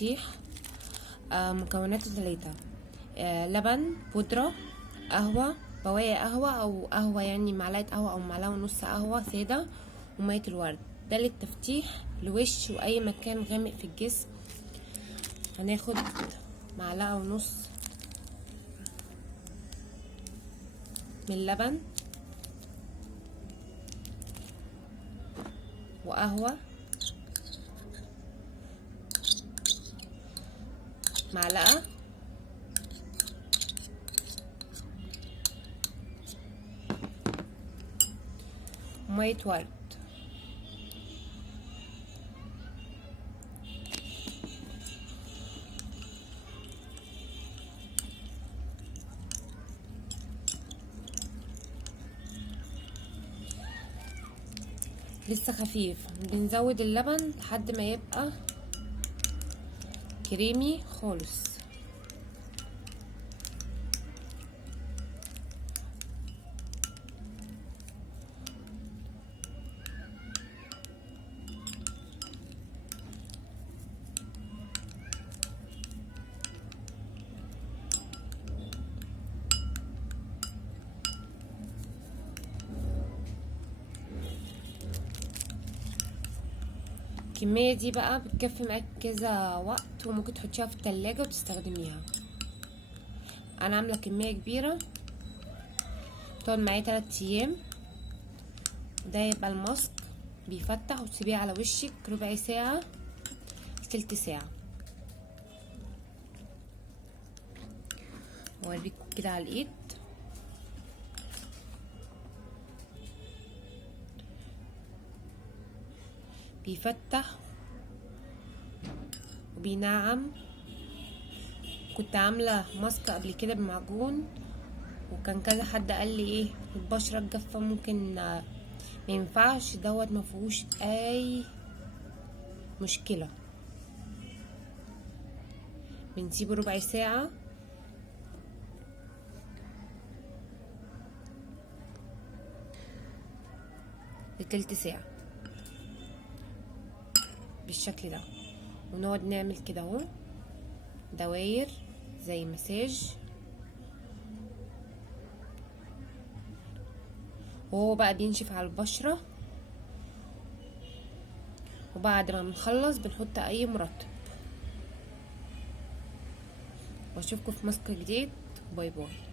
تفتيح. مكوناته 3: لبن، بودرة، قهوة، بواقي قهوة او قهوة، يعني معلقة قهوة او معلقة ونص قهوة سادة، ومية الورد. ده للتفتيح لوش واي مكان غامق في الجسم. هناخد معلقة ونص من اللبن، وقهوة، معلقة، ومية ورد. لسه خفيف، بنزود اللبن لحد ما يبقى كريمي خالص. الكمية دي بقى بتكفي معاك كذا وقت، وممكن تحطيها في التلاجة وتستخدميها. انا عاملة كمية كبيرة تقعد معايا 3 ايام. ده يبقى الماسك بيفتح، وتسيبيه على وشك ربع ساعة تلت ساعة. اوريك كده على الايد. بيفتح وبينعم. كنت عاملة ماسك قبل كده بمعجون، وكان كذا حد قال لي ايه البشرة الجافة ممكن ما ينفعش دوت، ما فيهوش اي مشكلة. بنسيبه ربع ساعة لتلت ساعة بالشكل ده، ونقعد نعمل كده اهو دواير زي مساج. وهو بقى بينشف على البشرة. وبعد ما بنخلص بنحط اي مرطب. واشوفكم في ماسك جديد. باي باي.